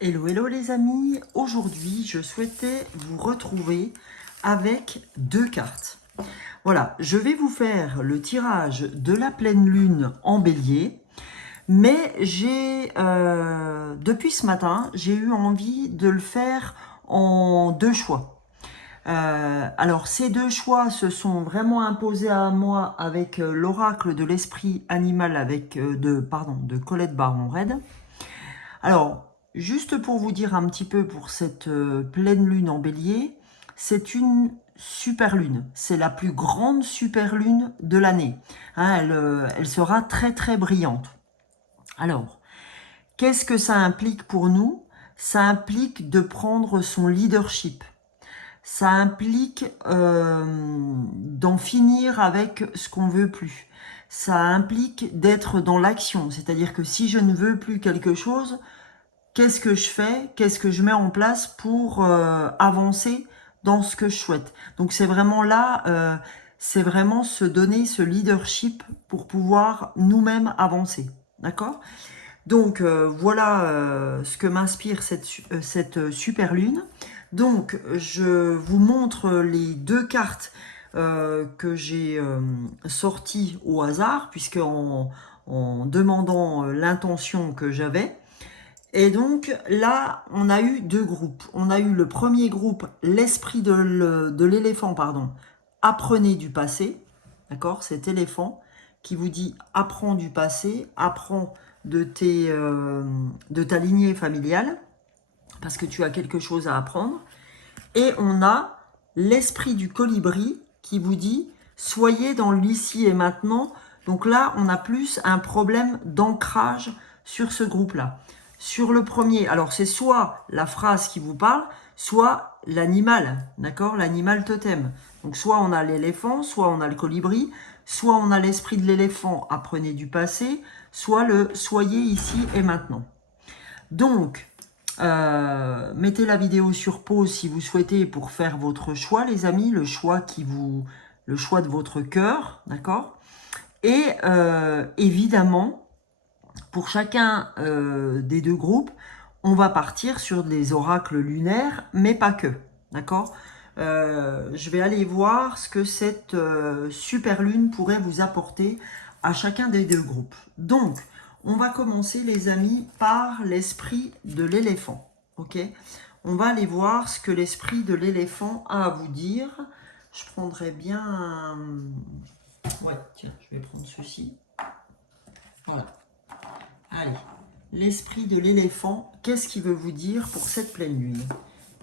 Hello, hello les amis. Aujourd'hui, je souhaitais vous retrouver avec deux cartes. Voilà, je vais vous faire le tirage de la pleine lune en bélier. Mais depuis ce matin, j'ai eu envie de le faire en deux choix. Alors, ces deux choix se sont vraiment imposés à moi avec l'oracle de l'esprit animal de Colette Baron-Red. Alors, juste pour vous dire un petit peu pour cette pleine lune en bélier, c'est une super lune. C'est la plus grande super lune de l'année. Hein, elle sera très très brillante. Alors, qu'est-ce que ça implique pour nous? Ça implique de prendre son leadership. Ça implique d'en finir avec ce qu'on veut plus. Ça implique d'être dans l'action. C'est-à-dire que si je ne veux plus quelque chose, qu'est-ce que je fais? Qu'est-ce que je mets en place pour avancer dans ce que je souhaite? Donc c'est vraiment là, c'est vraiment se donner ce leadership pour pouvoir nous-mêmes avancer. D'accord? Donc voilà ce que m'inspire cette super lune. Donc je vous montre les deux cartes que j'ai sorties au hasard, puisque en demandant l'intention que j'avais. Et donc là, on a eu deux groupes. On a eu le premier groupe, l'esprit de l'éléphant, pardon. Apprenez du passé, d'accord? Cet éléphant qui vous dit apprends du passé, apprends de ta lignée familiale, parce que tu as quelque chose à apprendre. Et on a l'esprit du colibri qui vous dit soyez dans l'ici et maintenant. Donc là, on a plus un problème d'ancrage sur ce groupe-là. Sur le premier, alors c'est soit la phrase qui vous parle, soit l'animal, d'accord? L'animal totem. Donc soit on a l'éléphant, soit on a le colibri, soit on a l'esprit de l'éléphant, apprenez du passé, soit le soyez ici et maintenant. Donc, mettez la vidéo sur pause si vous souhaitez pour faire votre choix, les amis, le choix de votre cœur, d'accord? Et évidemment, pour chacun des deux groupes, on va partir sur des oracles lunaires, mais pas que, d'accord? Je vais aller voir ce que cette super lune pourrait vous apporter à chacun des deux groupes. Donc, on va commencer, les amis, par l'esprit de l'éléphant, ok? On va aller voir ce que l'esprit de l'éléphant a à vous dire. Je prendrai bien un... Ouais, tiens, je vais prendre ceci. Voilà. Allez, l'esprit de l'éléphant, qu'est-ce qu'il veut vous dire pour cette pleine lune?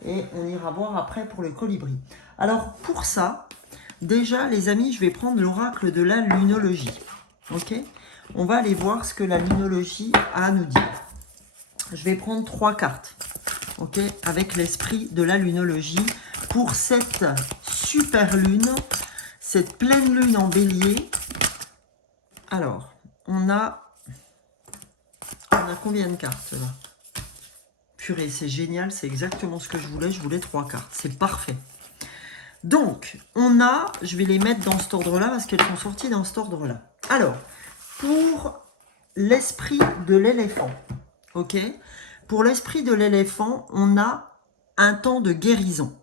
Et on ira voir après pour le colibri. Alors, pour ça, déjà, les amis, je vais prendre l'oracle de la lunologie. Ok? On va aller voir ce que la lunologie a à nous dire. Je vais prendre 3 cartes, ok, avec l'esprit de la lunologie pour cette super lune, cette pleine lune en bélier. Alors, on a combien de cartes là? Purée, c'est génial, c'est exactement ce que je voulais 3 cartes, c'est parfait. Donc, on a, je vais les mettre dans cet ordre-là parce qu'elles sont sorties dans cet ordre-là. Alors, pour l'esprit de l'éléphant, ok? Pour l'esprit de l'éléphant, on a un temps de guérison,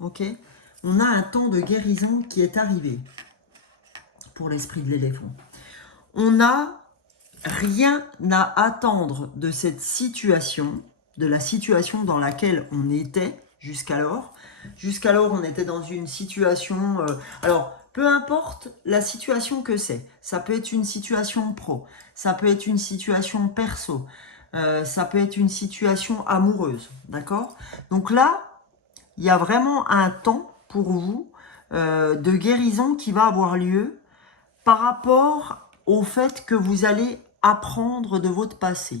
ok? On a un temps de guérison qui est arrivé pour l'esprit de l'éléphant. On n'a rien à attendre de cette situation, de la situation dans laquelle on était jusqu'alors. Jusqu'alors, on était dans une situation... alors, peu importe la situation que c'est. Ça peut être une situation pro, ça peut être une situation perso, ça peut être une situation amoureuse, d'accord? Donc là, il y a vraiment un temps pour vous de guérison qui va avoir lieu par rapport au fait que vous allez apprendre de votre passé.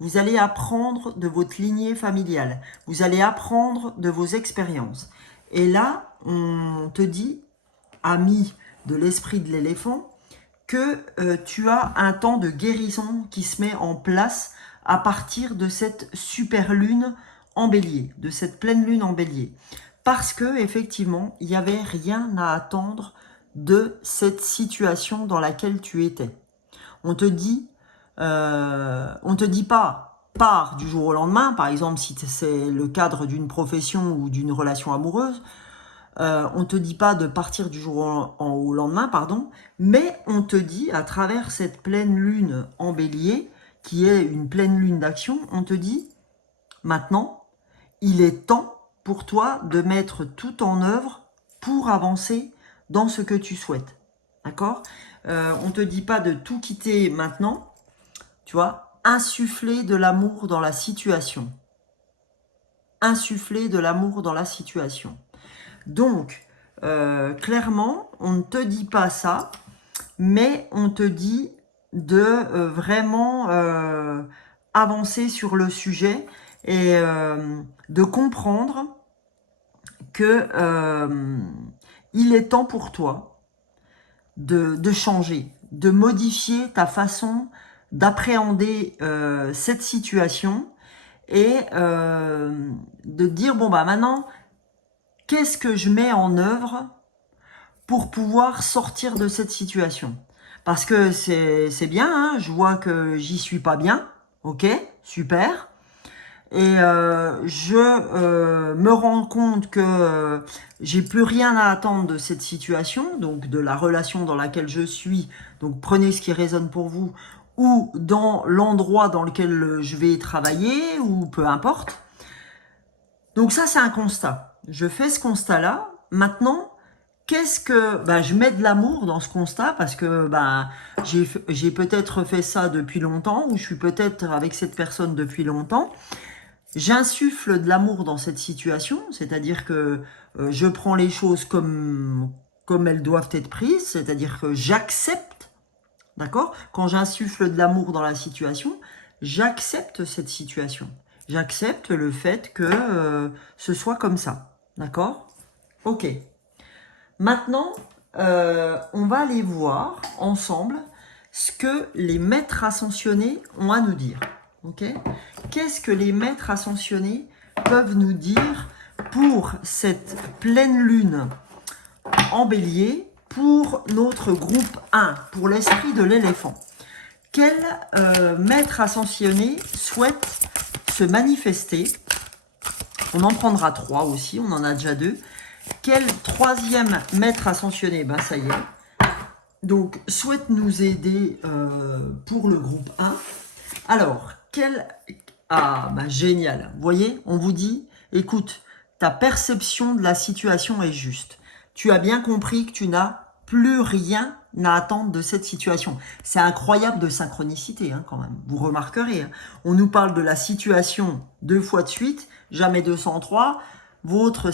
Vous allez apprendre de votre lignée familiale. Vous allez apprendre de vos expériences. Et là, on te dit, ami de l'esprit de l'éléphant, que tu as un temps de guérison qui se met en place à partir de cette super lune en bélier, de cette pleine lune en bélier. Parce que, effectivement, il n'y avait rien à attendre de cette situation dans laquelle tu étais. On te dit pas part du jour au lendemain, par exemple si c'est le cadre d'une profession ou d'une relation amoureuse, on ne te dit pas de partir du jour au lendemain, pardon, mais on te dit, à travers cette pleine lune en bélier, qui est une pleine lune d'action, on te dit, maintenant, il est temps pour toi de mettre tout en œuvre pour avancer dans ce que tu souhaites. D'accord? On ne te dit pas de tout quitter maintenant, tu vois, insuffler de l'amour dans la situation. Insuffler de l'amour dans la situation. Donc, clairement, on ne te dit pas ça, mais on te dit de vraiment avancer sur le sujet et de comprendre que il est temps pour toi de changer, de modifier ta façon d'appréhender cette situation et de dire, bon bah maintenant, qu'est-ce que je mets en œuvre pour pouvoir sortir de cette situation? Parce que c'est bien, hein, je vois que j'y suis pas bien, ok, super. Et je me rends compte que j'ai plus rien à attendre de cette situation, donc de la relation dans laquelle je suis, donc prenez ce qui résonne pour vous, ou dans l'endroit dans lequel je vais travailler, ou peu importe. Donc ça, c'est un constat. Je fais ce constat-là. Maintenant, qu'est-ce que... Ben, je mets de l'amour dans ce constat parce que ben, j'ai peut-être fait ça depuis longtemps ou je suis peut-être avec cette personne depuis longtemps. J'insuffle de l'amour dans cette situation, c'est-à-dire que je prends les choses comme elles doivent être prises, c'est-à-dire que j'accepte, d'accord? Quand j'insuffle de l'amour dans la situation, j'accepte cette situation. J'accepte le fait que ce soit comme ça, d'accord? Ok. Maintenant, on va aller voir ensemble ce que les maîtres ascensionnés ont à nous dire. Okay? Qu'est-ce que les maîtres ascensionnés peuvent nous dire pour cette pleine lune en bélier, pour notre groupe 1, pour l'esprit de l'éléphant? Quel maître ascensionné souhaite se manifester? On en prendra 3 aussi, on en a déjà 2. Quel troisième maître ascensionné? Ben ça y est. Donc, souhaite nous aider pour le groupe 1. Alors, ah, ben génial. Vous voyez, on vous dit, écoute, ta perception de la situation est juste. Tu as bien compris que tu n'as plus rien à attendre de cette situation. C'est incroyable de synchronicité, hein, quand même. Vous remarquerez, hein. On nous parle de la situation 2 fois de suite, jamais 203. Votre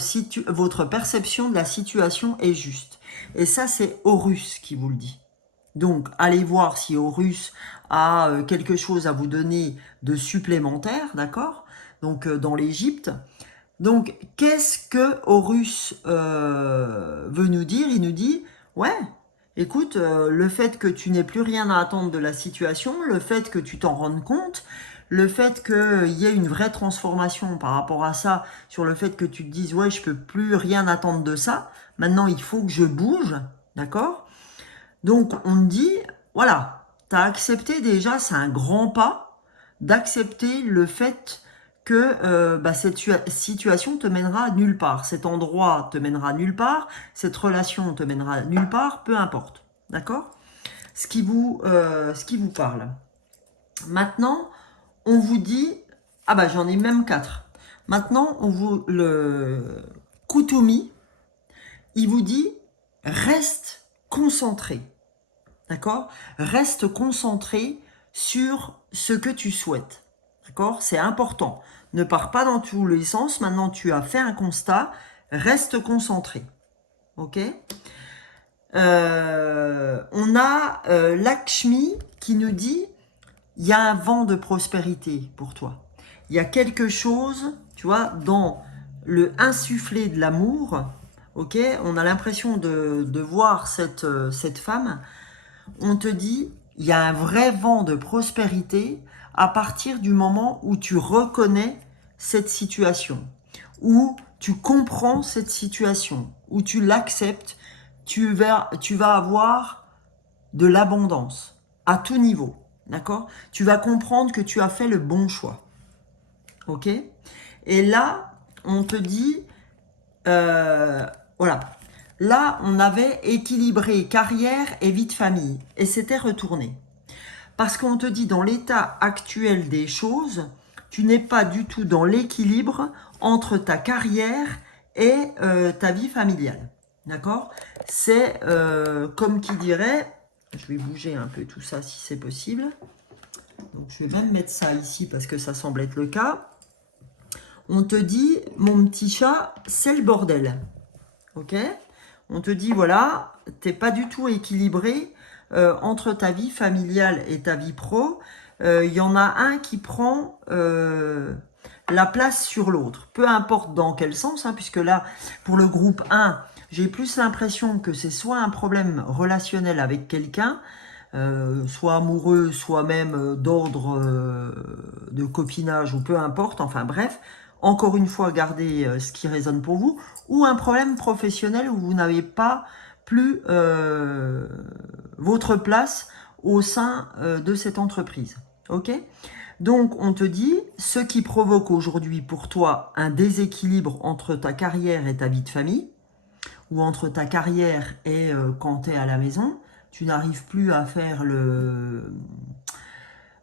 perception de la situation est juste. Et ça, c'est Horus qui vous le dit. Donc, allez voir si Horus a quelque chose à vous donner de supplémentaire, d'accord? Donc, dans l'Égypte. Donc, qu'est-ce que Horus veut nous dire? Il nous dit, ouais, écoute, le fait que tu n'aies plus rien à attendre de la situation, le fait que tu t'en rendes compte, le fait qu'il y ait une vraie transformation par rapport à ça, sur le fait que tu te dises, ouais, je peux plus rien attendre de ça, maintenant il faut que je bouge, d'accord? Donc on te dit, voilà, tu as accepté déjà, c'est un grand pas, d'accepter le fait que cette situation te mènera nulle part, cet endroit te mènera nulle part, cette relation te mènera nulle part, peu importe, d'accord? Ce qui vous parle. Maintenant, on vous dit, ah bah j'en ai même 4. Maintenant, le Kutumi, il vous dit, reste concentré, d'accord? Reste concentré sur ce que tu souhaites, d'accord? C'est important. Ne pars pas dans tous les sens. Maintenant, tu as fait un constat. Reste concentré, ok? On a Lakshmi qui nous dit, il y a un vent de prospérité pour toi. Il y a quelque chose, tu vois, dans le insuffler de l'amour, ok? On a l'impression de voir cette femme. On te dit, il y a un vrai vent de prospérité à partir du moment où tu reconnais cette situation, où tu comprends cette situation, où tu l'acceptes, tu vas avoir de l'abondance à tout niveau. D'accord? Tu vas comprendre que tu as fait le bon choix. ok? Et là, on te dit, voilà, là, on avait équilibré carrière et vie de famille, et c'était retourné. Parce qu'on te dit, dans l'état actuel des choses, tu n'es pas du tout dans l'équilibre entre ta carrière et ta vie familiale. D'accord? C'est comme qui dirait, je vais bouger un peu tout ça si c'est possible. Donc je vais même mettre ça ici parce que ça semble être le cas. On te dit, mon petit chat, c'est le bordel. Ok? On te dit, voilà, t'es pas du tout équilibré entre ta vie familiale et ta vie pro. Il y en a un qui prend la place sur l'autre. Peu importe dans quel sens, hein, puisque là, pour le groupe 1, j'ai plus l'impression que c'est soit un problème relationnel avec quelqu'un, soit amoureux, soit même d'ordre de copinage, ou peu importe, enfin bref, encore une fois, gardez ce qui résonne pour vous, ou un problème professionnel où vous n'avez pas plus votre place au sein de cette entreprise. Ok? Donc, on te dit, ce qui provoque aujourd'hui pour toi un déséquilibre entre ta carrière et ta vie de famille, ou entre ta carrière et quand tu es à la maison, tu n'arrives plus à faire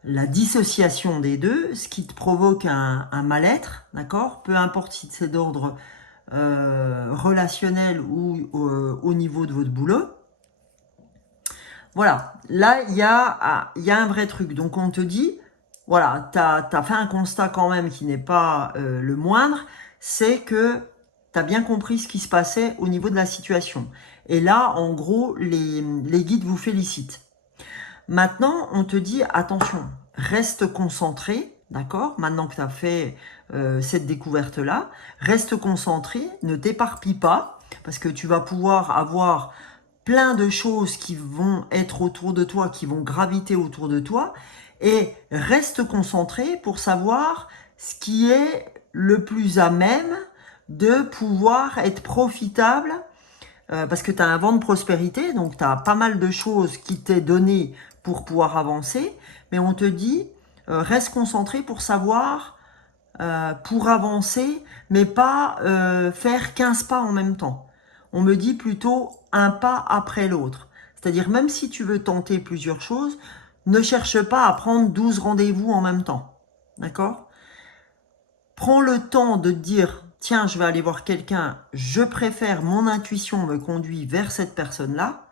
la dissociation des deux, ce qui te provoque un mal-être, d'accord? Peu importe si c'est d'ordre relationnel ou au niveau de votre boulot. Voilà, là, il y a un vrai truc. Donc, on te dit, voilà, tu as fait un constat quand même qui n'est pas le moindre, c'est que tu as bien compris ce qui se passait au niveau de la situation. Et là, en gros, les guides vous félicitent. Maintenant, on te dit, attention, reste concentré, d'accord? Maintenant que tu as fait cette découverte-là, reste concentré, ne t'éparpille pas, parce que tu vas pouvoir avoir plein de choses qui vont être autour de toi, qui vont graviter autour de toi, et reste concentré pour savoir ce qui est le plus à même de pouvoir être profitable, parce que tu as un vent de prospérité, donc tu as pas mal de choses qui t'est donné pour pouvoir avancer, mais on te dit, reste concentré pour savoir, pour avancer, mais pas faire 15 pas en même temps. On me dit plutôt un pas après l'autre. C'est-à-dire, même si tu veux tenter plusieurs choses, ne cherche pas à prendre 12 rendez-vous en même temps. D'accord? Prends le temps de te dire, tiens, je vais aller voir quelqu'un, je préfère, mon intuition me conduit vers cette personne-là.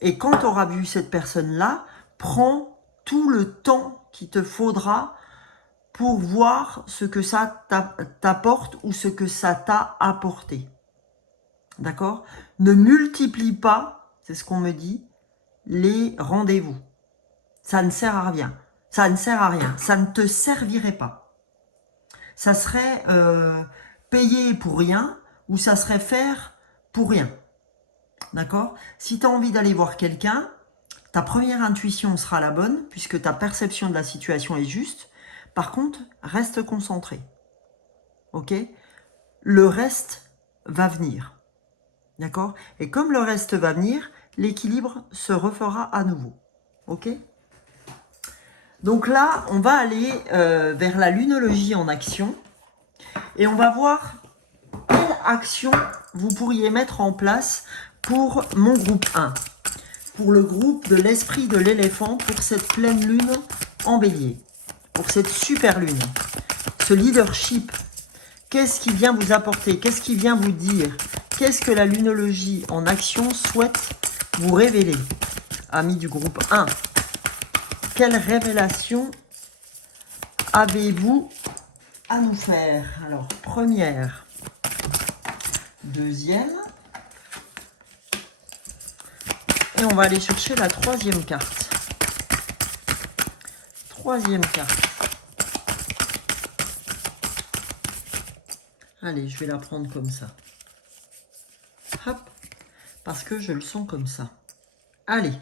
Et quand tu auras vu cette personne-là, prends tout le temps qu'il te faudra pour voir ce que ça t'apporte ou ce que ça t'a apporté. D'accord? Ne multiplie pas, c'est ce qu'on me dit, les rendez-vous. Ça ne sert à rien. Ça ne sert à rien. Ça ne te servirait pas. Ça serait payer pour rien ou ça serait faire pour rien. D'accord? Si tu as envie d'aller voir quelqu'un, ta première intuition sera la bonne puisque ta perception de la situation est juste. Par contre, reste concentré. Ok? Le reste va venir. D'accord? Et comme le reste va venir, l'équilibre se refera à nouveau. Ok? Donc là, on va aller vers la lunologie en action. Et on va voir quelle action vous pourriez mettre en place pour mon groupe 1. Pour le groupe de l'esprit de l'éléphant, pour cette pleine lune en bélier. Pour cette super lune. Ce leadership, qu'est-ce qui vient vous apporter? Qu'est-ce qui vient vous dire? Qu'est-ce que la lunologie en action souhaite vous révéler? Amis du groupe 1, quelle révélation avez-vous à nous faire? Alors, première, deuxième, et on va aller chercher la troisième carte. Troisième carte. Allez, je vais la prendre comme ça. Hop, parce que je le sens comme ça. Allez,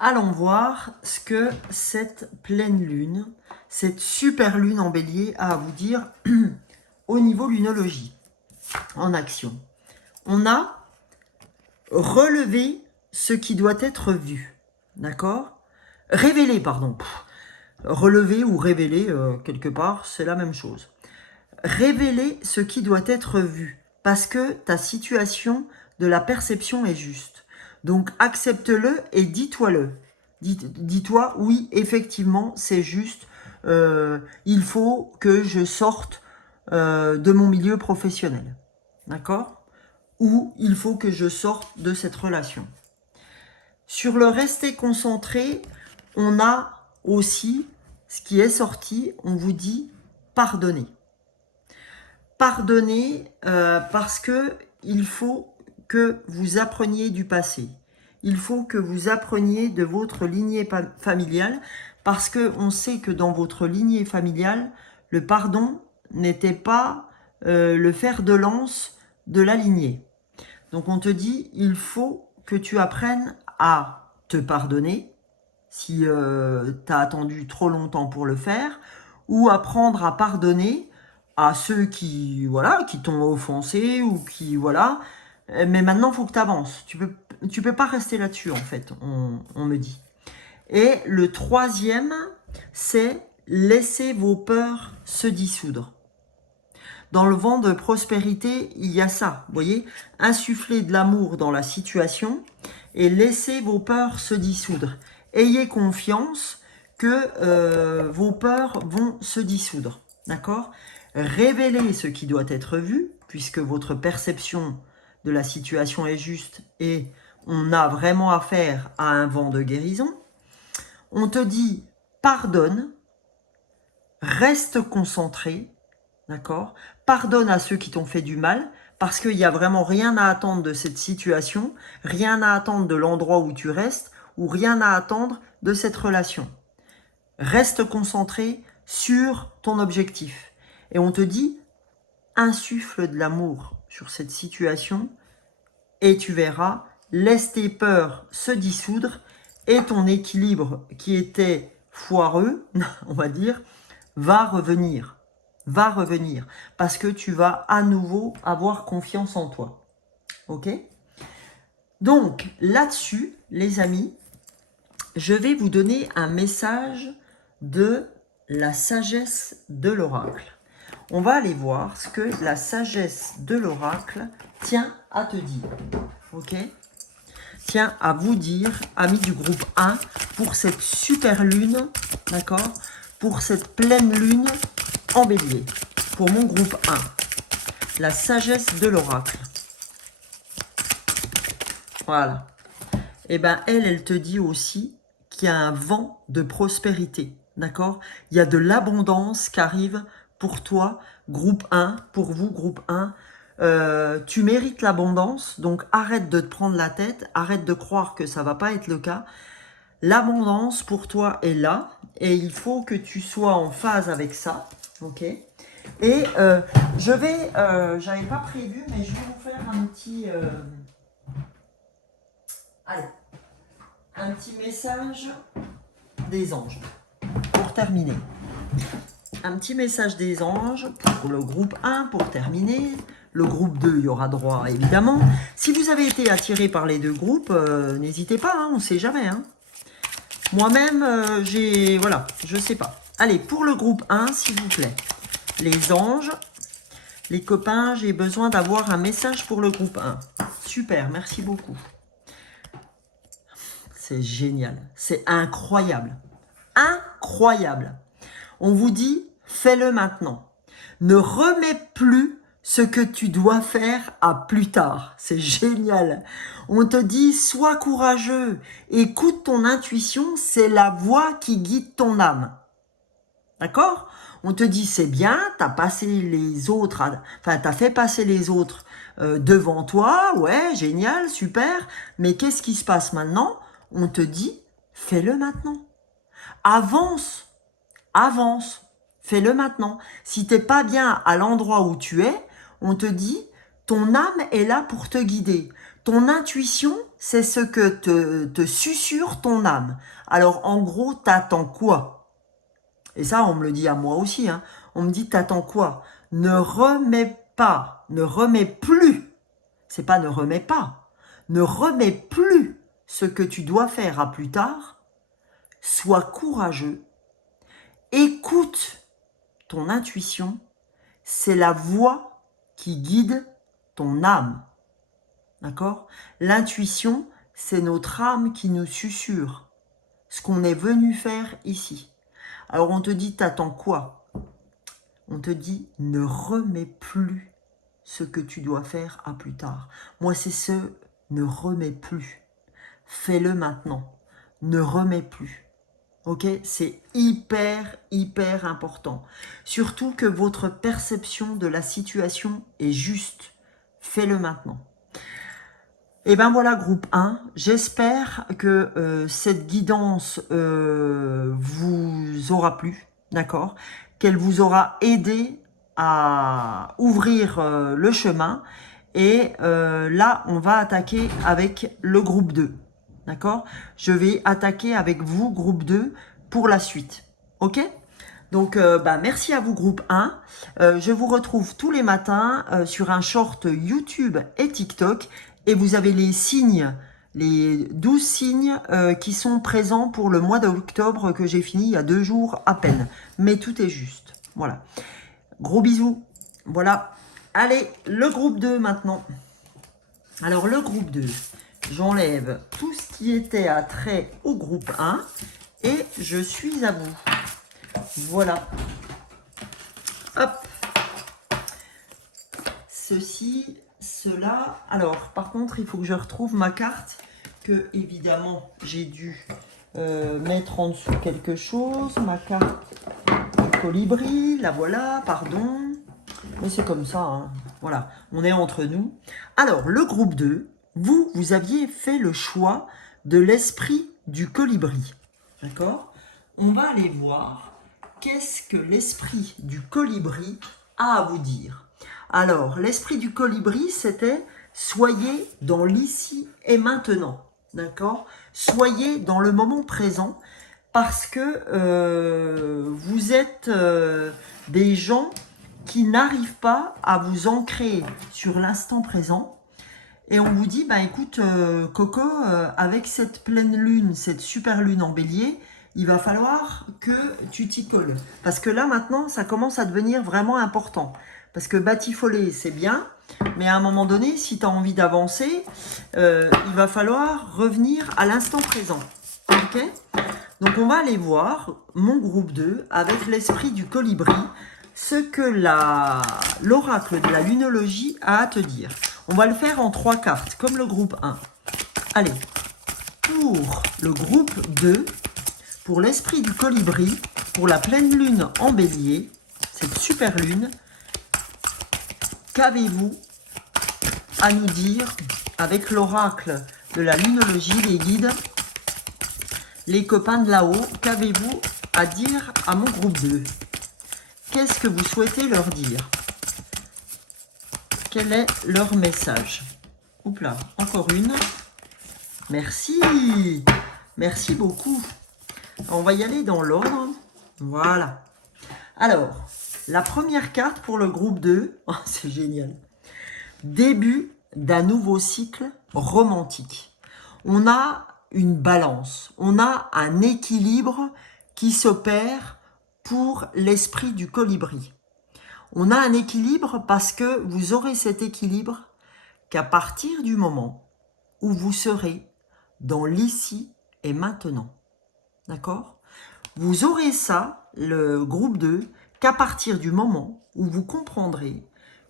allons voir ce que cette pleine lune, cette super lune en bélier a à vous dire au niveau lunologie, en action. On a relevé ce qui doit être vu, d'accord? Révélé, pardon. Relever ou révéler, quelque part, c'est la même chose. Révéler ce qui doit être vu, parce que ta situation de la perception est juste. Donc, accepte-le et dis-toi-le. Dis-toi, oui, effectivement, c'est juste. Il faut que je sorte de mon milieu professionnel. D'accord? Ou il faut que je sorte de cette relation. Sur le rester concentré, on a aussi ce qui est sorti, on vous dit pardonner. Pardonner parce que il faut que vous appreniez du passé. Il faut que vous appreniez de votre lignée familiale parce que on sait que dans votre lignée familiale, le pardon n'était pas le fer de lance de la lignée. Donc on te dit, il faut que tu apprennes à te pardonner si tu as attendu trop longtemps pour le faire, ou apprendre à pardonner à ceux qui voilà, qui t'ont offensé ou qui voilà. Mais maintenant, il faut que tu avances. Tu peux pas rester là-dessus en fait, on me dit. Et le troisième, c'est laisser vos peurs se dissoudre. Dans le vent de prospérité, il y a ça, vous voyez, insuffler de l'amour dans la situation et laisser vos peurs se dissoudre. Ayez confiance que vos peurs vont se dissoudre, d'accord? Révélez ce qui doit être vu, puisque votre perception de la situation est juste et on a vraiment affaire à un vent de guérison. On te dit pardonne, reste concentré, d'accord? Pardonne à ceux qui t'ont fait du mal, parce qu'il n'y a vraiment rien à attendre de cette situation, rien à attendre de l'endroit où tu restes, ou rien à attendre de cette relation. Reste concentré sur ton objectif. Et on te dit, insuffle de l'amour sur cette situation, et tu verras, laisse tes peurs se dissoudre, et ton équilibre qui était foireux, on va dire, va revenir. Va revenir, parce que tu vas à nouveau avoir confiance en toi. Ok? Donc, là-dessus, les amis, je vais vous donner un message de la sagesse de l'oracle. On va aller voir ce que la sagesse de l'oracle tient à te dire. Ok? Tient à vous dire, amis du groupe 1, pour cette super lune, d'accord? Pour cette pleine lune en bélier, pour mon groupe 1, la sagesse de l'oracle. Voilà. Et bien, elle te dit aussi qu'il y a un vent de prospérité, d'accord? Il y a de l'abondance qui arrive pour toi, groupe 1, pour vous, groupe 1. Tu mérites l'abondance, donc arrête de te prendre la tête, arrête de croire que ça va pas être le cas. L'abondance pour toi est là, et il faut que tu sois en phase avec ça, ok? Et je vais, j'avais pas prévu, mais je vais vous faire un petit, allez, un petit message des anges pour terminer. Un petit message des anges pour le groupe 1 pour terminer. Le groupe 2, il y aura droit évidemment. Si vous avez été attiré par les deux groupes, n'hésitez pas, hein, on ne sait jamais. Hein. Moi-même, voilà, je sais pas. Allez, pour le groupe 1, s'il vous plaît. Les anges. Les copains, j'ai besoin d'avoir un message pour le groupe 1. Super, merci beaucoup. C'est génial. C'est incroyable. Incroyable. On vous dit, fais-le maintenant. Ne remets plus ce que tu dois faire à plus tard. C'est génial. On te dit, sois courageux. Écoute ton intuition, c'est la voix qui guide ton âme. D'accord ? On te dit c'est bien, t'as passé les autres, t'as fait passer les autres devant toi, ouais, génial, super. Mais qu'est-ce qui se passe maintenant ? On te dit fais-le maintenant. Avance, avance, fais-le maintenant. Si t'es pas bien à l'endroit où tu es, on te dit ton âme est là pour te guider. Ton intuition, c'est ce que te susurre ton âme. Alors en gros, t'attends quoi ? Et ça, on me le dit à moi aussi. Hein. On me dit, t'attends quoi? Ne remets pas, ne remets plus. C'est pas ne remets pas. Ne remets plus ce que tu dois faire à plus tard. Sois courageux. Écoute ton intuition, c'est la voix qui guide ton âme. D'accord? L'intuition, c'est notre âme qui nous susurre ce qu'on est venu faire ici. Alors on te dit, t'attends quoi? On te dit, ne remets plus ce que tu dois faire à plus tard. Moi, c'est ce, ne remets plus. Fais-le maintenant. Ne remets plus. Ok? C'est hyper, hyper important. Surtout que votre perception de la situation est juste. Fais-le maintenant. Et ben voilà, groupe 1. J'espère que cette guidance vous aura plu. D'accord? Qu'elle vous aura aidé à ouvrir le chemin. Et là, on va attaquer avec le groupe 2. D'accord? Je vais attaquer avec vous, groupe 2, pour la suite. Ok? Donc, merci à vous, groupe 1. Je vous retrouve tous les matins sur un short YouTube et TikTok. Et vous avez les signes, les 12 signes qui sont présents pour le mois d'octobre que j'ai fini il y a 2 jours à peine. Mais tout est juste. Voilà. Gros bisous. Voilà. Allez, le groupe 2 maintenant. Alors, le groupe 2, j'enlève tout ce qui était à trait au groupe 1 et je suis à vous. Voilà. Hop. Ceci, cela. Alors, par contre, il faut que je retrouve ma carte que, évidemment, j'ai dû mettre en dessous quelque chose. Ma carte du colibri, la voilà, pardon. Mais c'est comme ça, hein. Voilà, on est entre nous. Alors, le groupe 2, vous aviez fait le choix de l'esprit du colibri. D'accord? On va aller voir qu'est-ce que l'esprit du colibri a à vous dire. Alors, l'esprit du colibri, c'était « Soyez dans l'ici et maintenant ». D'accord? Soyez dans le moment présent parce que vous êtes des gens qui n'arrivent pas à vous ancrer sur l'instant présent. Et on vous dit, écoute, Coco, avec cette pleine lune, cette super lune en bélier, il va falloir que tu t'y colles. Parce que là, maintenant, ça commence à devenir vraiment important. Parce que batifoler, c'est bien, mais à un moment donné, si tu as envie d'avancer, il va falloir revenir à l'instant présent. Ok? Donc, on va aller voir mon groupe 2 avec l'esprit du colibri, ce que l'oracle de la lunologie a à te dire. On va le faire en 3 cartes, comme le groupe 1. Allez, pour le groupe 2, pour l'esprit du colibri, pour la pleine lune en bélier, cette super lune, qu'avez-vous à nous dire avec l'oracle de la lunologie, les guides, les copains de là-haut, qu'avez-vous à dire à mon groupe 2? Qu'est-ce que vous souhaitez leur dire? Quel est leur message? Oups là, encore une. Merci. Merci beaucoup. On va y aller dans l'ordre. Voilà. Alors, la première carte pour le groupe 2, oh, c'est génial. Début d'un nouveau cycle romantique. On a une balance, on a un équilibre qui s'opère pour l'esprit du colibri. On a un équilibre parce que vous aurez cet équilibre qu'à partir du moment où vous serez dans l'ici et maintenant. D'accord? Vous aurez ça, le groupe 2, qu'à partir du moment où vous comprendrez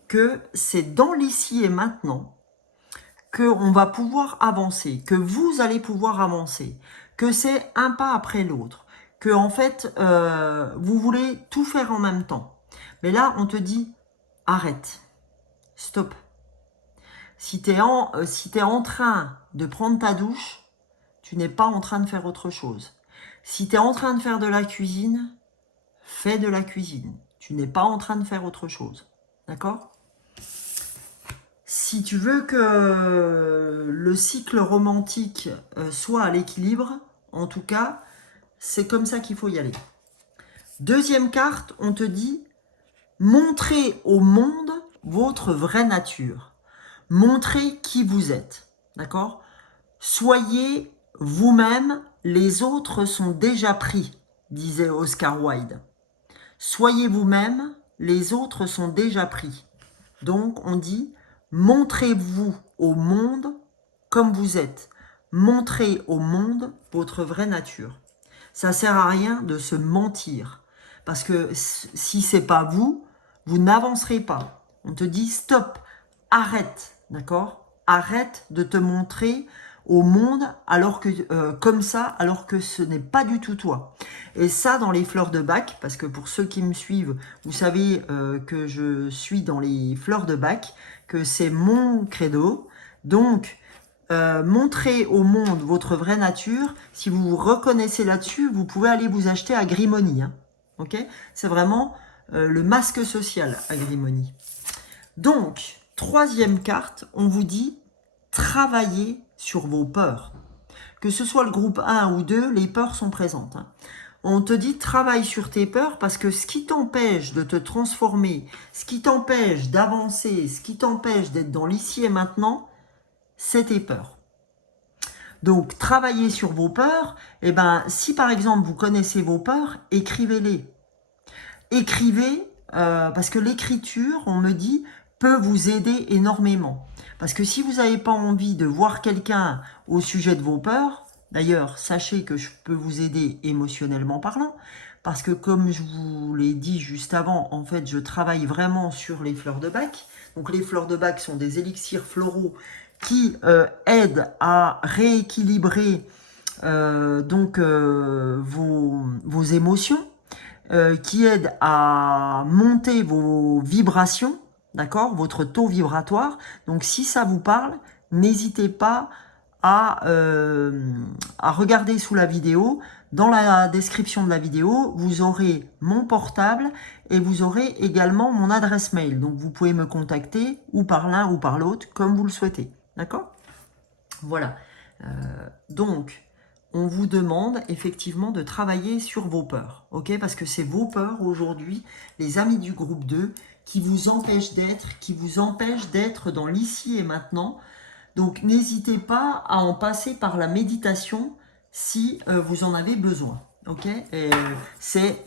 que c'est dans l'ici et maintenant qu'on va pouvoir avancer, que vous allez pouvoir avancer, que c'est un pas après l'autre, que en fait, vous voulez tout faire en même temps. Mais là, on te dit, arrête, stop. Si tu es en train de prendre ta douche, tu n'es pas en train de faire autre chose. Si tu es en train de faire de la cuisine, fais de la cuisine. Tu n'es pas en train de faire autre chose. D'accord? Si tu veux que le cycle romantique soit à l'équilibre, en tout cas, c'est comme ça qu'il faut y aller. Deuxième carte, on te dit, montrez au monde votre vraie nature. Montrez qui vous êtes. D'accord? Soyez vous-même, les autres sont déjà pris, disait Oscar Wilde. Soyez vous-même, les autres sont déjà pris. Donc, on dit, montrez-vous au monde comme vous êtes. Montrez au monde votre vraie nature. Ça ne sert à rien de se mentir. Parce que si ce n'est pas vous, vous n'avancerez pas. On te dit, stop, arrête, d'accord? Arrête de te montrer au monde alors que, comme ça, alors que ce n'est pas du tout toi. Et ça, dans les fleurs de bac, parce que pour ceux qui me suivent, vous savez que je suis dans les fleurs de bac, que c'est mon credo. Donc, montrez au monde votre vraie nature. Si vous vous reconnaissez là-dessus, vous pouvez aller vous acheter à Grimoni. Hein. Okay, c'est vraiment le masque social à Grimoni. Donc, troisième carte, on vous dit travaillez sur vos peurs. Que ce soit le groupe 1 ou 2, les peurs sont présentes. Hein. On te dit travaille sur tes peurs parce que ce qui t'empêche de te transformer, ce qui t'empêche d'avancer, ce qui t'empêche d'être dans l'ici et maintenant, c'est tes peurs. Donc, travaillez sur vos peurs. Eh ben, si par exemple vous connaissez vos peurs, écrivez-les. Écrivez, parce que l'écriture, on me dit, peut vous aider énormément. Parce que si vous n'avez pas envie de voir quelqu'un au sujet de vos peurs, d'ailleurs, sachez que je peux vous aider émotionnellement parlant, parce que comme je vous l'ai dit juste avant, en fait, je travaille vraiment sur les fleurs de bac. Donc les fleurs de bac sont des élixirs floraux qui aident à rééquilibrer vos émotions, qui aident à monter vos vibrations, d'accord, votre taux vibratoire. Donc si ça vous parle, n'hésitez pas à regarder sous la vidéo. Dans la description de la vidéo, vous aurez mon portable et vous aurez également mon adresse mail. Donc vous pouvez me contacter ou par l'un ou par l'autre, comme vous le souhaitez. D'accord? Voilà. Donc, on vous demande effectivement de travailler sur vos peurs. Ok? Parce que c'est vos peurs aujourd'hui, les amis du groupe 2, qui vous empêchent d'être dans l'ici et maintenant. Donc, n'hésitez pas à en passer par la méditation si vous en avez besoin. Ok? Et c'est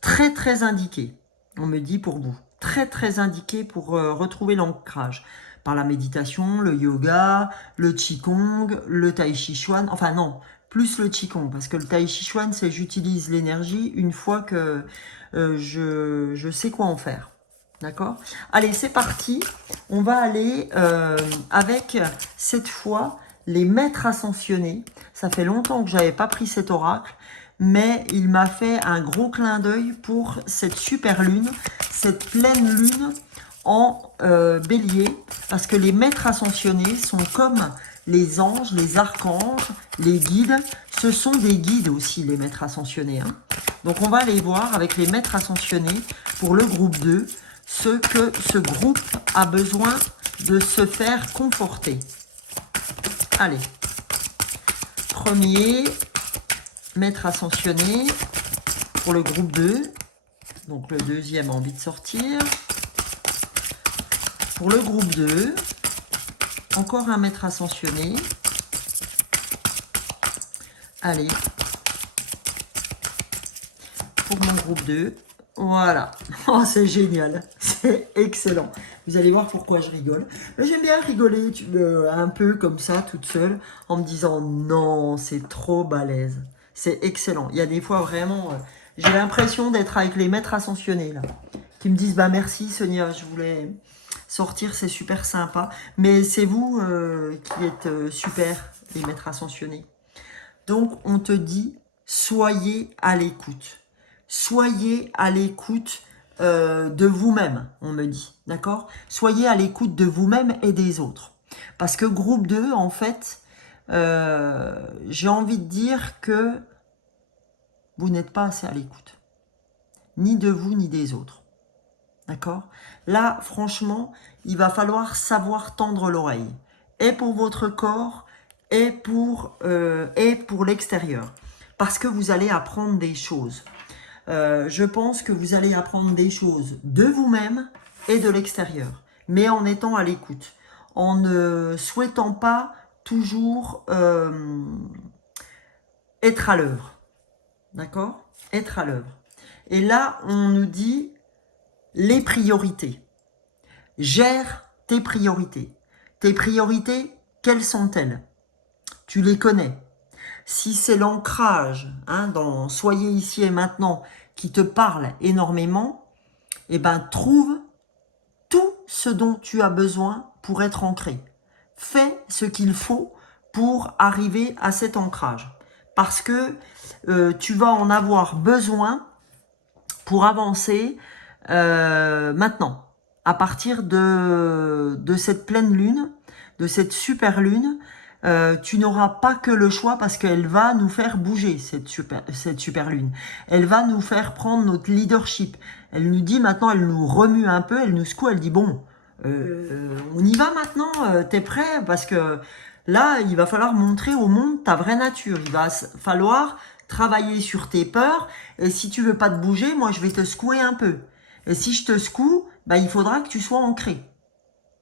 très très indiqué, on me dit pour vous. Très très indiqué pour retrouver l'ancrage. Par la méditation, le yoga, le qigong, le tai chi chuan. Enfin non, plus le qigong. Parce que le tai chi chuan, c'est j'utilise l'énergie une fois que je sais quoi en faire. D'accord? Allez, c'est parti. On va aller avec, cette fois, les maîtres ascensionnés. Ça fait longtemps que je n'avais pas pris cet oracle, mais il m'a fait un gros clin d'œil pour cette super lune, cette pleine lune en bélier, parce que les maîtres ascensionnés sont comme les anges, les archanges, les guides. Ce sont des guides aussi, les maîtres ascensionnés. Hein. Donc on va aller voir avec les maîtres ascensionnés pour le groupe 2, ce que ce groupe a besoin de se faire conforter. Allez, premier maître ascensionné pour le groupe 2. Donc le deuxième a envie de sortir. Pour le groupe 2, encore un maître ascensionné. Allez, pour mon groupe 2. Voilà. Oh, c'est génial. C'est excellent. Vous allez voir pourquoi je rigole. J'aime bien rigoler un peu comme ça, toute seule, en me disant non, c'est trop balèze. C'est excellent. Il y a des fois vraiment, j'ai l'impression d'être avec les maîtres ascensionnés, là, qui me disent bah merci Sonia, je voulais sortir, c'est super sympa. Mais c'est vous qui êtes super, les maîtres ascensionnés. Donc, on te dit, soyez à l'écoute. Soyez à l'écoute de vous-même, on me dit, d'accord? Soyez à l'écoute de vous-même et des autres. Parce que groupe 2, en fait, j'ai envie de dire que vous n'êtes pas assez à l'écoute. Ni de vous, ni des autres. D'accord? Là, franchement, il va falloir savoir tendre l'oreille. Et pour votre corps, et pour l'extérieur. Parce que vous allez apprendre des choses. Je pense que vous allez apprendre des choses de vous-même et de l'extérieur. Mais en étant à l'écoute. En ne souhaitant pas toujours être à l'œuvre. D'accord? Être à l'œuvre. Et là, on nous dit les priorités. Gère tes priorités. Tes priorités, quelles sont-elles? Tu les connais. Si c'est l'ancrage dans Soyez ici et maintenant qui te parle énormément, eh ben, trouve tout ce dont tu as besoin pour être ancré. Fais ce qu'il faut pour arriver à cet ancrage. Parce que tu vas en avoir besoin pour avancer maintenant. À partir de cette pleine lune, de cette super lune, tu n'auras pas que le choix parce qu'elle va nous faire bouger, cette super lune. Elle va nous faire prendre notre leadership. Elle nous dit maintenant, elle nous remue un peu, elle nous secoue, elle dit bon, on y va maintenant, t'es prêt? Parce que là, il va falloir montrer au monde ta vraie nature. Il va falloir travailler sur tes peurs. Et si tu veux pas te bouger, moi, je vais te secouer un peu. Et si je te secoue, bah, il faudra que tu sois ancré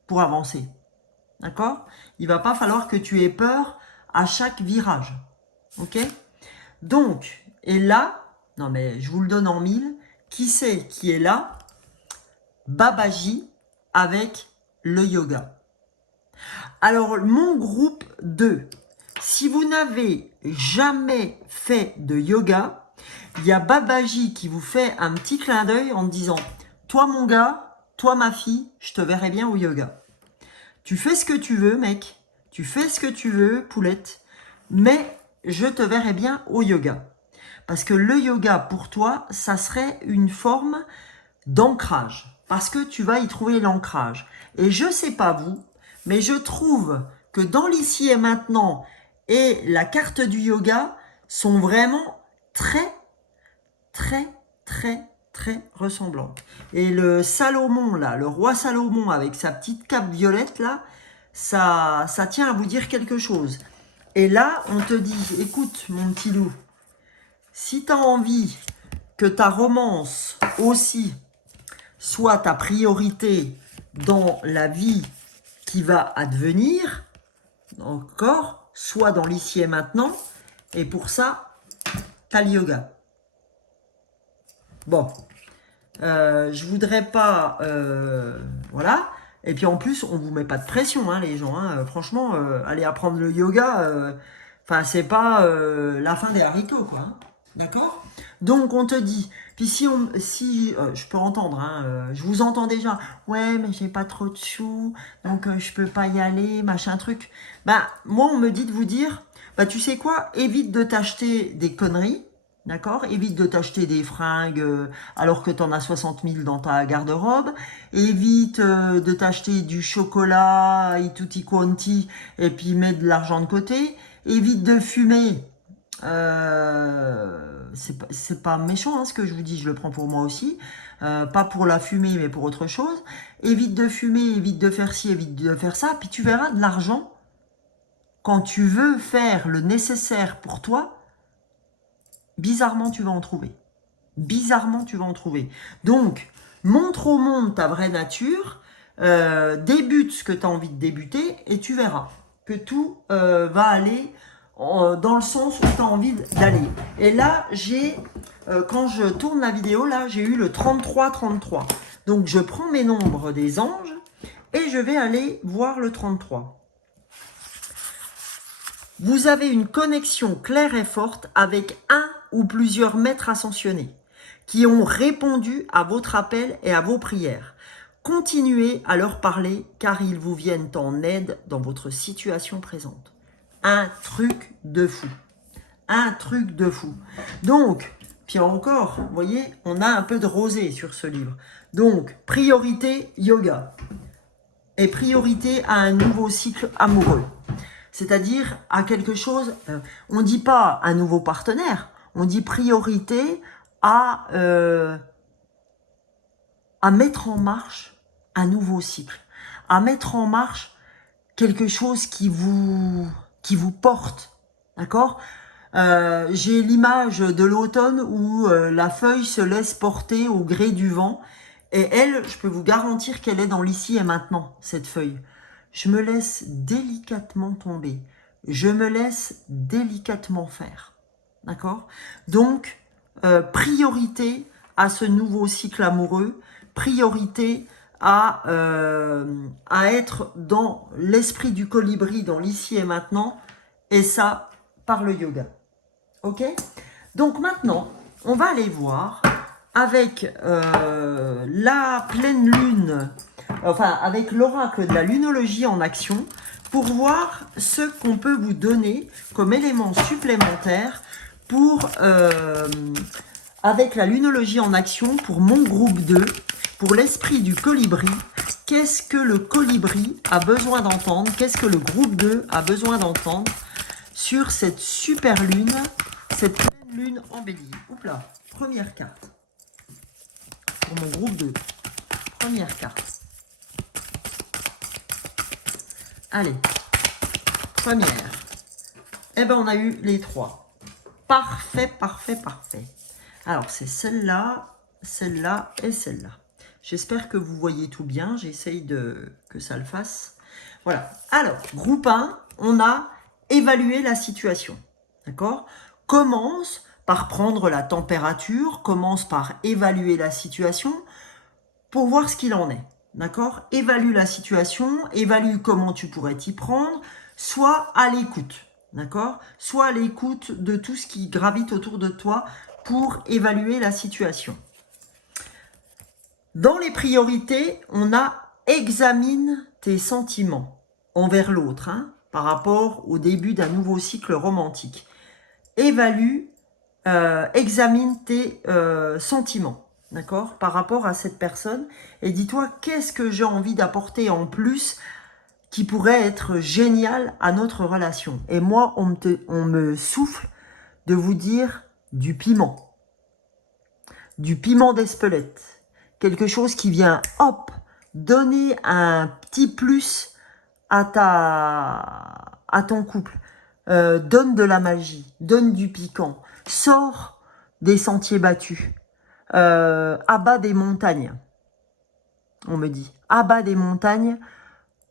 pour avancer. D'accord? Il va pas falloir que tu aies peur à chaque virage. Ok? Donc, et là, non mais je vous le donne en mille, qui c'est qui est là? Babaji avec le yoga. Alors, mon groupe 2, si vous n'avez jamais fait de yoga, il y a Babaji qui vous fait un petit clin d'œil en disant « Toi mon gars, toi ma fille, je te verrai bien au yoga. Tu fais ce que tu veux mec, tu fais ce que tu veux poulette, mais je te verrai bien au yoga. » Parce que le yoga pour toi, ça serait une forme d'ancrage. Parce que tu vas y trouver l'ancrage. Et je sais pas vous, mais je trouve que dans l'ici et maintenant et la carte du yoga sont vraiment très ressemblantes. Et le Salomon là, le roi Salomon avec sa petite cape violette là, ça tient à vous dire quelque chose. Et là, on te dit, écoute mon petit loup, si tu as envie que ta romance aussi soit ta priorité dans la vie qui va advenir, encore, soit dans l'ici et maintenant, et pour ça, t'as le yoga. Bon, je voudrais pas, voilà, et puis en plus, on vous met pas de pression, hein, les gens, hein, franchement, aller apprendre le yoga, enfin, c'est pas la fin des haricots, quoi, hein, d'accord? Donc, on te dit, puis si je peux entendre, hein, je vous entends déjà, ouais, mais j'ai pas trop de sous, donc je peux pas y aller, machin truc. Bah, moi, on me dit de vous dire, bah, tu sais quoi, évite de t'acheter des conneries, d'accord? Évite de t'acheter des fringues alors que tu en as 60 000 dans ta garde-robe. Évite de t'acheter du chocolat, tutti quanti, et puis mets de l'argent de côté. Évite de fumer. C'est pas méchant hein, ce que je vous dis, je le prends pour moi aussi. Pas pour la fumée, mais pour autre chose. Évite de fumer, évite de faire ci, évite de faire ça. Puis tu verras de l'argent. Quand tu veux faire le nécessaire pour toi, bizarrement, tu vas en trouver. Bizarrement, tu vas en trouver. Donc, montre au monde ta vraie nature, débute ce que tu as envie de débuter et tu verras que tout va aller dans le sens où tu as envie d'aller. Et là, quand je tourne la vidéo, là, j'ai eu le 33-33. Donc, je prends mes nombres des anges et je vais aller voir le 33. Vous avez une connexion claire et forte avec un ou plusieurs maîtres ascensionnés qui ont répondu à votre appel et à vos prières. Continuez à leur parler car ils vous viennent en aide dans votre situation présente. Un truc de fou. Un truc de fou. Donc, puis encore, vous voyez, on a un peu de rosé sur ce livre. Donc, priorité yoga. Et priorité à un nouveau cycle amoureux. C'est-à-dire à quelque chose, on ne dit pas un nouveau partenaire, on dit priorité à mettre en marche un nouveau cycle, à mettre en marche quelque chose qui vous porte, d'accord? J'ai l'image de l'automne où la feuille se laisse porter au gré du vent, et elle, je peux vous garantir qu'elle est dans l'ici et maintenant, cette feuille. Je me laisse délicatement tomber. Je me laisse délicatement faire. D'accord? Donc, priorité à ce nouveau cycle amoureux, priorité à être dans l'esprit du colibri, dans l'ici et maintenant, et ça par le yoga. Ok? Donc maintenant, on va aller voir avec la pleine lune, enfin avec l'oracle de la lunologie en action, pour voir ce qu'on peut vous donner comme élément supplémentaire pour, avec la lunologie en action pour mon groupe 2, pour l'esprit du colibri. Qu'est-ce que le colibri a besoin d'entendre? Qu'est-ce que le groupe 2 a besoin d'entendre sur cette super lune, cette pleine lune en bélier? Oups là, première carte. Pour mon groupe 2, première carte. Allez, première. Eh ben, on a eu les 3. Parfait, parfait, parfait. Alors, c'est celle-là, celle-là et celle-là. J'espère que vous voyez tout bien. J'essaye que ça le fasse. Voilà. Alors, groupe 1, on a évalué la situation. D'accord? Commence par prendre la température, commence par évaluer la situation pour voir ce qu'il en est. D'accord? Évalue la situation, évalue comment tu pourrais t'y prendre, sois à l'écoute. D'accord? Sois à l'écoute de tout ce qui gravite autour de toi pour évaluer la situation. Dans les priorités, on a examine tes sentiments envers l'autre, hein, par rapport au début d'un nouveau cycle romantique. Évalue, examine tes sentiments. D'accord, par rapport à cette personne, et dis-toi, qu'est-ce que j'ai envie d'apporter en plus qui pourrait être génial à notre relation? Et moi, on me souffle de vous dire du piment d'Espelette, quelque chose qui vient, hop, donner un petit plus à ton couple. Donne de la magie, donne du piquant, sors des sentiers battus. Abat des montagnes, on me dit. Abat des montagnes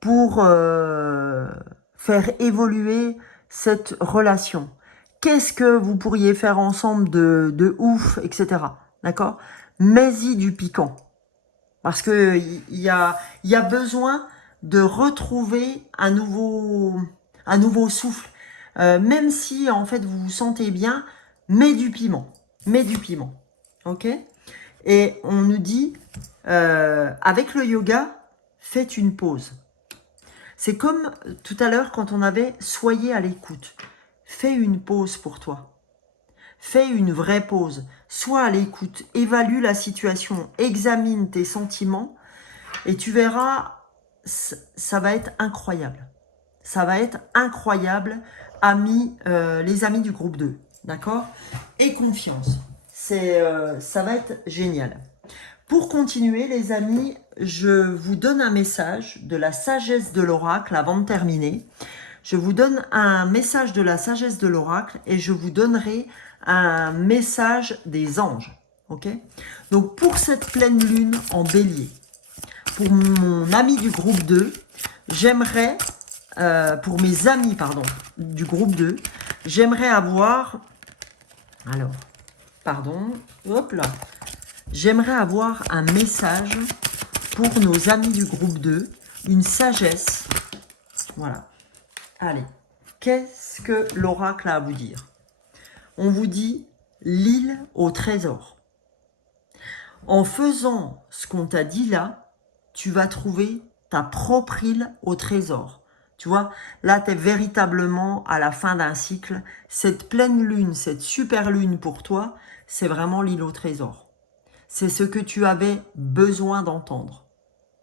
pour faire évoluer cette relation. Qu'est-ce que vous pourriez faire ensemble de ouf, etc. D'accord? Mets-y du piquant. Parce que il y a besoin de retrouver un nouveau souffle. Même si, en fait, vous vous sentez bien, mets du piment. Mets du piment. Ok? Et on nous dit, avec le yoga, faites une pause. C'est comme tout à l'heure quand on avait « soyez à l'écoute ». Fais une pause pour toi. Fais une vraie pause. Sois à l'écoute. Évalue la situation. Examine tes sentiments. Et tu verras, ça va être incroyable. Ça va être incroyable, amis, les amis du groupe 2. D'accord? Et confiance. Ça va être génial. Pour continuer, les amis, je vous donne un message de la sagesse de l'oracle avant de terminer. Je vous donne un message de la sagesse de l'oracle et je vous donnerai un message des anges. Ok? Donc, pour cette pleine lune en bélier, pour mon ami du groupe 2, j'aimerais, pour mes amis, pardon, du groupe 2, j'aimerais avoir, alors, pardon, hop là, j'aimerais avoir un message pour nos amis du groupe 2, une sagesse, voilà. Allez, qu'est-ce que l'oracle a à vous dire? On vous dit l'île au trésor. En faisant ce qu'on t'a dit là, tu vas trouver ta propre île au trésor. Tu vois, là, tu es véritablement à la fin d'un cycle. Cette pleine lune, cette super lune pour toi, c'est vraiment l'île au trésor. C'est ce que tu avais besoin d'entendre.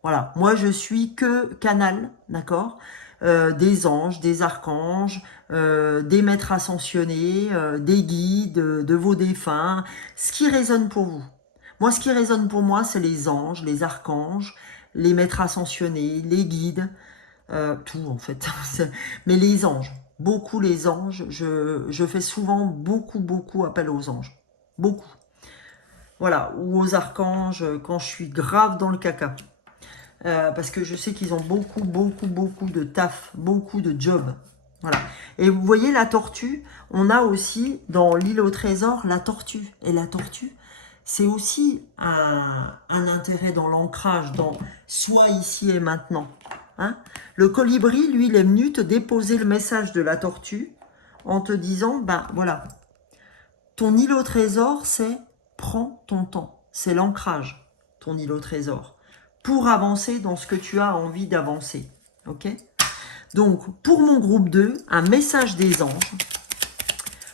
Voilà, moi, je suis que canal, d'accord, des anges, des archanges, des maîtres ascensionnés, des guides, de vos défunts, ce qui résonne pour vous. Moi, ce qui résonne pour moi, c'est les anges, les archanges, les maîtres ascensionnés, les guides, tout en fait. Mais les anges, beaucoup les anges, je fais souvent beaucoup appel aux anges. Beaucoup. Voilà, ou aux archanges quand je suis grave dans le caca. Parce que je sais qu'ils ont beaucoup de taf, beaucoup de job. Voilà. Et vous voyez la tortue, on a aussi dans l'île au trésor la tortue. Et la tortue, c'est aussi un intérêt dans l'ancrage, dans soi ici et maintenant. Hein. Le colibri, lui, il est venu te déposer le message de la tortue en te disant, ben voilà, ton îlot au trésor, c'est prends ton temps. C'est l'ancrage, ton îlot au trésor, pour avancer dans ce que tu as envie d'avancer. Ok? Donc, pour mon groupe 2, un message des anges.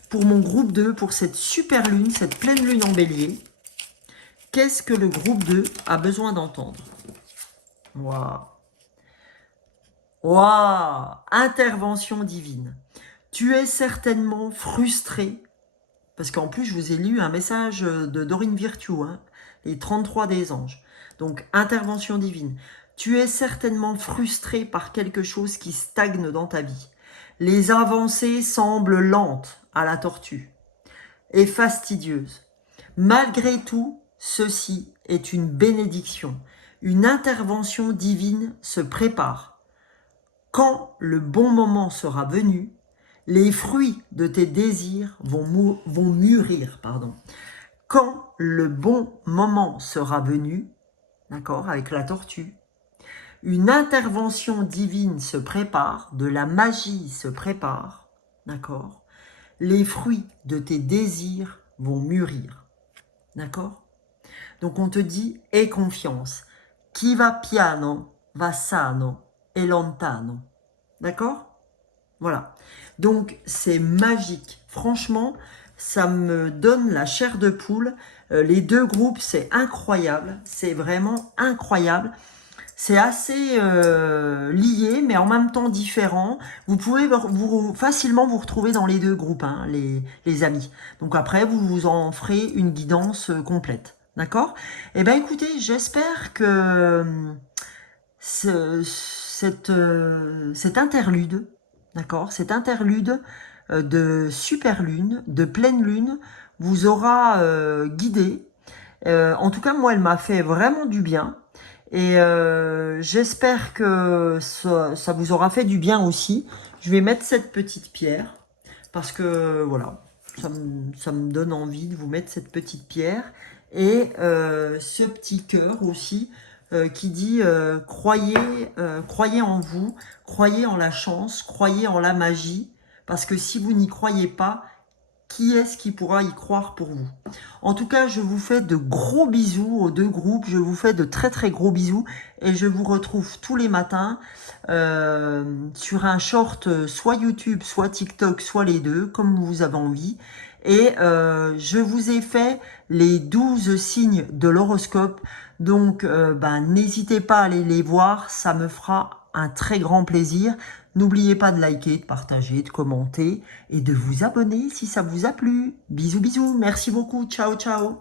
Pour mon groupe 2, pour cette super lune, cette pleine lune en bélier, qu'est-ce que le groupe 2 a besoin d'entendre? Waouh! Waouh! Intervention divine. Tu es certainement frustré, parce qu'en plus, je vous ai lu un message de Dorine Virtue, hein, les 33 des anges. Donc, intervention divine. Tu es certainement frustré par quelque chose qui stagne dans ta vie. Les avancées semblent lentes à la tortue et fastidieuses. Malgré tout, ceci est une bénédiction. Une intervention divine se prépare. Quand le bon moment sera venu, les fruits de tes désirs vont mûrir. Quand le bon moment sera venu, d'accord, avec la tortue, une intervention divine se prépare, de la magie se prépare, d'accord, les fruits de tes désirs vont mûrir, d'accord. Donc on te dit, aie confiance, chi va piano, va sano e lontano, d'accord. Voilà, donc c'est magique, franchement, ça me donne la chair de poule. Les deux groupes, c'est incroyable, c'est vraiment incroyable. C'est assez lié, mais en même temps différent. Vous pouvez facilement vous retrouver dans les deux groupes, hein, les amis. Donc après, vous vous en ferez une guidance complète. D'accord? Eh bien, écoutez, j'espère que cet interlude, d'accord, cet interlude de super lune, de pleine lune, vous aura guidé. En tout cas, moi, elle m'a fait vraiment du bien. Et j'espère que ça vous aura fait du bien aussi. Je vais mettre cette petite pierre parce que voilà, ça me donne envie de vous mettre cette petite pierre. Et ce petit cœur aussi qui dit croyez en vous, croyez en la chance, croyez en la magie. Parce que si vous n'y croyez pas, qui est-ce qui pourra y croire pour vous? En tout cas, je vous fais de gros bisous aux deux groupes. Je vous fais de très très gros bisous. Et je vous retrouve tous les matins sur un short, soit YouTube, soit TikTok, soit les deux, comme vous avez envie. Et je vous ai fait les 12 signes de l'horoscope. Donc, n'hésitez pas à aller les voir. Ça me fera un très grand plaisir. N'oubliez pas de liker, de partager, de commenter et de vous abonner si ça vous a plu. Bisous, bisous. Merci beaucoup. Ciao, ciao.